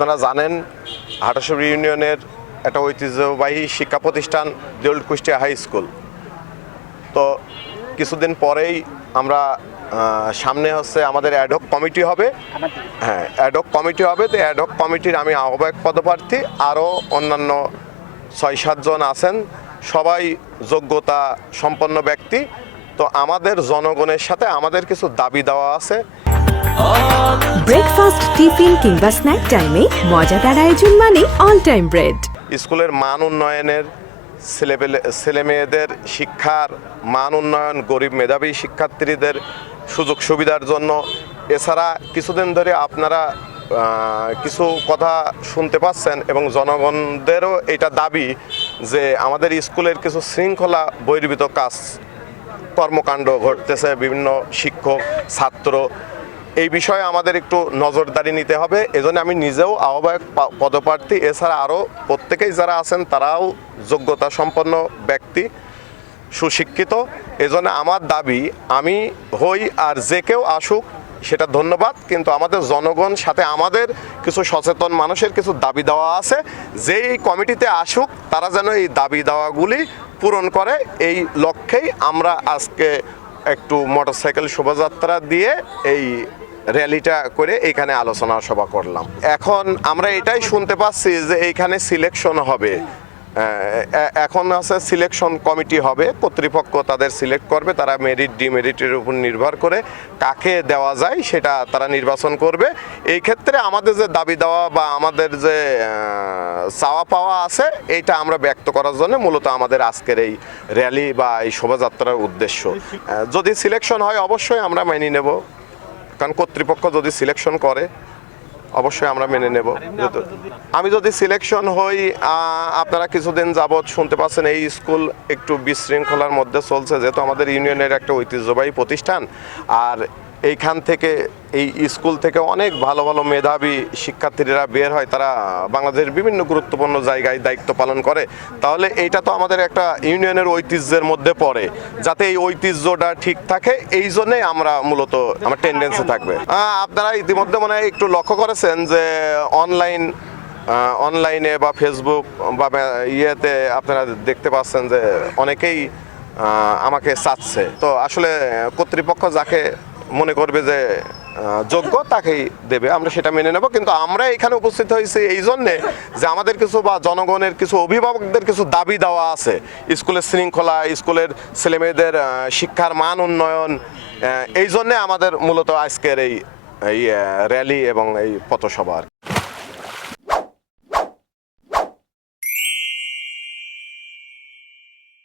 আপনারা জানেন হাটাসুর ইউনিয়নের একটা ঐতিহ্যবাহী শিক্ষা প্রতিষ্ঠান দেউল কুষ্টিয়া হাই স্কুল। তো কিছুদিন পরেই আমরা সামনে হচ্ছে আমাদের অ্যাডহক কমিটি হবে। হ্যাঁ অ্যাডহক কমিটি হবে। তো অ্যাডহক কমিটির আমি আহ্বায়ক পদপ্রার্থী, আরও অন্যান্য ছয় সাতজন আছেন। সবাই যোগ্যতা সম্পন্ন ব্যক্তি। তো আমাদের জনগণের সাথে আমাদের কিছু দাবি দেওয়া আছে। ব্রেকফাস্ট টিফিন কিংবা স্ন্যাক টাইমে মজাদার আয়োজন মানে অল টাইম ব্রেড স্কুলের মান উন্নয়নের ছেলেপেলে ছেলেমেয়েদের শিক্ষার মান উন্নয়ন গরিব মেধাবী শিক্ষার্থীদের সুযোগ সুবিধার জন্য। এছাড়া কিছুদিন ধরে আপনারা কিছু কথা শুনতে পাচ্ছেন এবং জনগণদেরও এটা দাবি যে আমাদের স্কুলের কিছু শৃঙ্খলা বহির্ভূত কাজ কর্মকাণ্ড ঘটতেছে, বিভিন্ন শিক্ষক, ছাত্র। এই বিষয়ে আমাদের একটু নজরদারি নিতে হবে। এজন্য আমি নিজেও আহ্বায়ক পদপ্রার্থী, এছাড়া আরও প্রত্যেকেই যারা আছেন, তারাও যোগ্যতা সম্পন্ন ব্যক্তি, সুশিক্ষিত। এজন্য আমার দাবি, আমি হই আর যে কেউ আসুক, সেটা ধন্যবাদ। কিন্তু আমাদের জনগণ সাথে আমাদের কিছু সচেতন মানুষের কিছু দাবি দেওয়া আছে। যেই কমিটিতে আসুক, তারা যেন এই দাবি দেওয়াগুলি পূরণ করে, এই লক্ষ্যেই আমরা আজকে একটু মোটরসাইকেল শোভাযাত্রা দিয়ে এই র্যালিটা করে এখানে আলোচনা সভা করলাম। এখন আমরা এটাই শুনতে পাচ্ছি যে এইখানে সিলেকশন হবে। এখন আছে সিলেকশন কমিটি হবে, কর্তৃপক্ষ তাদের সিলেক্ট করবে, তারা মেরিট ডিমেরিটের উপর নির্ভর করে কাকে দেওয়া যায় সেটা তারা নির্বাচন করবে। এই ক্ষেত্রে আমাদের যে দাবি দেওয়া বা আমাদের যে চাওয়া পাওয়া আছে, এইটা আমরা ব্যক্ত করার জন্য মূলত আমাদের আজকের এই র্যালি বা এই শোভাযাত্রার উদ্দেশ্য। যদি সিলেকশন হয়, অবশ্যই আমরা মেনে নেব। কারণ কর্তৃপক্ষ যদি সিলেকশন করে অবশ্যই আমরা মেনে নেব। আমি যদি সিলেকশন হই আপনারা কিছুদিন যাবৎ শুনতে পাচ্ছেন, এই স্কুল একটু বিশৃঙ্খলার মধ্যে চলছে। যেহেতু আমাদের ইউনিয়নের একটা ঐতিহ্যবাহী প্রতিষ্ঠান, আর এইখান থেকে, এই স্কুল থেকে অনেক ভালো ভালো মেধাবী শিক্ষার্থীরা বের হয়। তারা বাংলাদেশের বিভিন্ন গুরুত্বপূর্ণ জায়গায় দায়িত্ব পালন করে। তাহলে এইটা তো আমাদের একটা ইউনিয়নের ঐতিহ্যের মধ্যে পড়ে। যাতে এই ঐতিহ্যটা ঠিক থাকে, এই জন্যই আমরা মূলত আমার টেন্ডেন্সি থাকবে। আপনারা ইতিমধ্যে মনে হয় একটু লক্ষ্য করেছেন যে অনলাইন অনলাইনে বা ফেসবুক বা ইয়েতে আপনারা দেখতে পাচ্ছেন যে, অনেকেই আমাকে চাচ্ছে। তো আসলে কর্তৃপক্ষ যাকে মনে করবে যে যোগ্য তাকেই দেবে, আমরা সেটা মেনে নেব কিন্তু আমরা এখানে উপস্থিত হয়েছি এই জন্যে যে আমাদের কিছু বা জনগণের কিছু অভিভাবকদের কিছু দাবি দেওয়া আছে স্কুলের শৃঙ্খলা, স্কুলের ছেলেমেয়েদের শিক্ষার মান উন্নয়ন এই জন্যে আমাদের মূলত আজকের এই এই র্যালি এবং এই পথসভা আর।